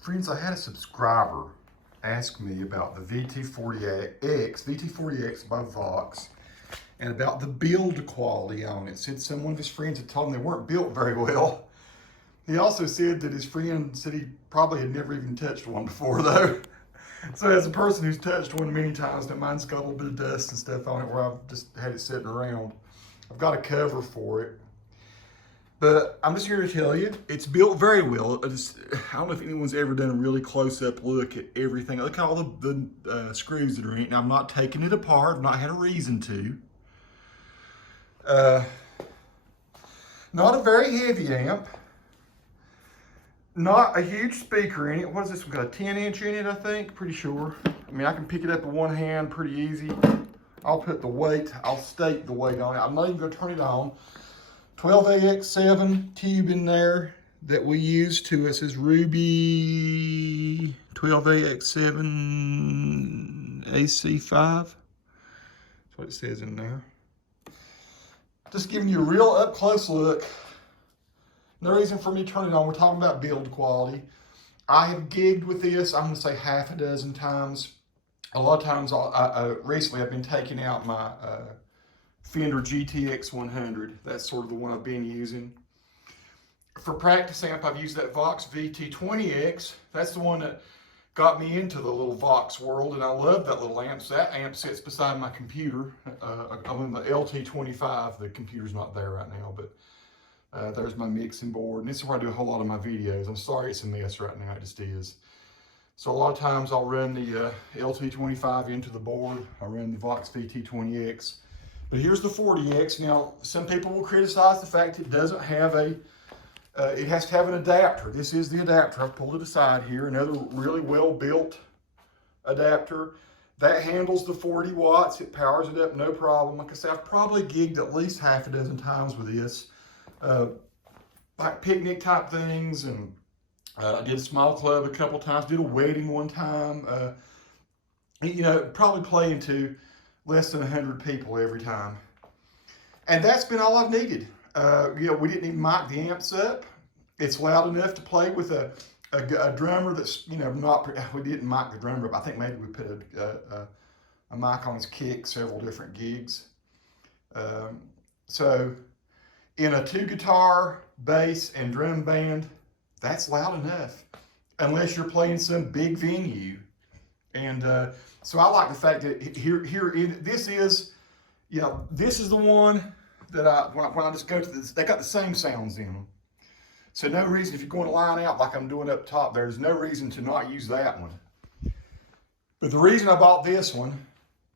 Friends, I had a subscriber ask me about the VT40X by Vox, and about the build quality on it. Said some one of his friends had told him they weren't built very well. He also said that his friend said he probably had never even touched one before though. So as a person who's touched one many times, now mine's got a little bit of dust and stuff on it where I've just had it sitting around. I've got a cover for it. But I'm just here to tell you, it's built very well. I don't know if anyone's ever done a really close-up look at everything. Look at all the screws that are in it. Now, I'm not taking it apart. I've not had a reason to. Not a very heavy amp. Not a huge speaker in it. What is this? We've got a 10-inch in it, I think. Pretty sure. I mean, I can pick it up with one hand pretty easy. I'll put the weight. I'll state the weight on it. I'm not even going to turn it on. 12AX7 tube in there that we use to, it says Ruby 12AX7 AC5. That's what it says in there. Just giving you a real up close look. No reason for me to turn it on. We're talking about build quality. I have gigged with this, I'm gonna say half a dozen times. A lot of times, recently I've been taking out my Fender GTX 100. That's sort of the one I've been using. For practice amp, I've used that Vox VT40X. That's the one that got me into the little Vox world, and I love that little amp. So that amp sits beside my computer. I'm in the LT25. The computer's not there right now, but there's my mixing board. And this is where I do a whole lot of my videos. I'm sorry it's a mess right now, it just is. So a lot of times I'll run the LT25 into the board. I run the Vox VT40X. But here's the 40X. Now, some people will criticize the fact it doesn't have it has to have an adapter. This is the adapter. I've pulled it aside here. Another really well-built adapter. That handles the 40 watts. It powers it up, no problem. Like I said, I've probably gigged at least half a dozen times with this. Like picnic type things, and I did a small club a couple times, did a wedding one time. You know, probably playing to less than 100 people every time. And that's been all I've needed. You know, we didn't even mic the amps up. It's loud enough to play with a drummer that's, you know, we didn't mic the drummer up. I think maybe we put a mic on his kick, several different gigs. So in a 2-guitar, bass, and drum band, that's loud enough. Unless you're playing some big venue. And so I like the fact that this is the one that when I just go to this, they got the same sounds in them. So no reason, if you're going to line out like I'm doing up top, there's no reason to not use that one. But the reason I bought this one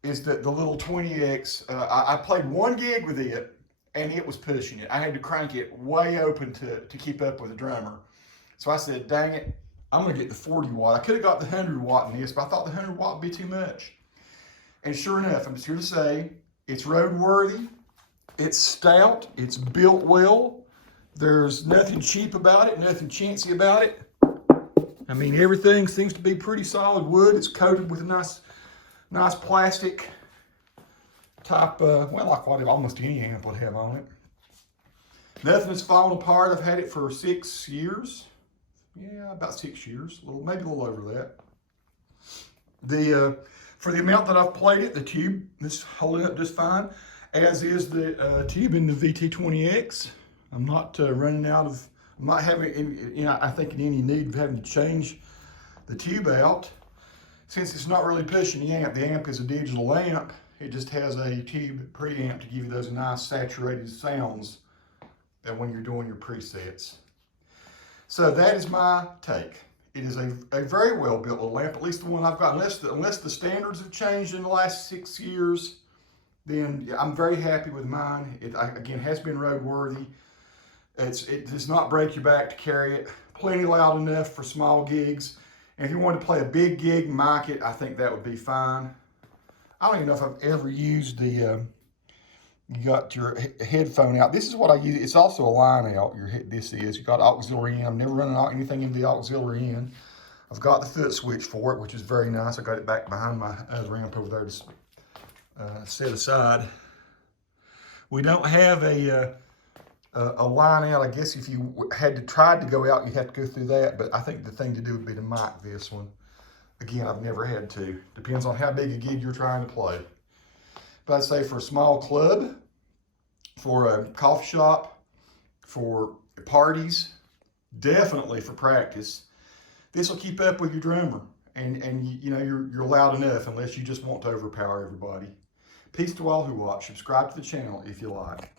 is that the little 20X, I played one gig with it and it was pushing it. I had to crank it way open to keep up with the drummer. So I said, dang it, I'm gonna get the 40 watt. I could have got the 100 watt in this, but I thought the 100 watt would be too much. And sure enough, I'm just here to say, it's roadworthy, it's stout, it's built well. There's nothing cheap about it, nothing chintzy about it. I mean, everything seems to be pretty solid wood. It's coated with a nice plastic type, well, like what almost any amp would have on it. Nothing has fallen apart. I've had it for 6 years. Yeah, about 6 years, maybe a little over that. For the amount that I've played it, the tube is holding up just fine, as is the tube in the VT40X. I'm not running out of, I'm not having, I think in any need of having to change the tube out. Since it's not really pushing the amp is a digital amp, it just has a tube preamp to give you those nice saturated sounds when you're doing your presets. So that is my take. It is a very well built little amp, at least the one I've got. Unless the standards have changed in the last 6 years, then yeah, I'm very happy with mine. It again has been roadworthy. It does not break your back to carry it. Plenty loud enough for small gigs. And if you want to play a big gig, mic it, I think that would be fine. I don't even know if I've ever used the, you got your headphone out. This is what I use. It's also a line out. You got auxiliary in. I'm never running anything into the auxiliary in. I've got the foot switch for it, which is very nice. I got it back behind my other amp over there to set aside. We don't have a a line out. I guess if you had to try to go out, you'd have to go through that, but I think the thing to do would be to mic this one. Again, I've never had to. Depends on how big a gig you're trying to play. But I'd say for a small club, for a coffee shop, for parties, definitely for practice, this will keep up with your drummer. And you know, you're loud enough unless you just want to overpower everybody. Peace to all who watch. Subscribe to the channel if you like.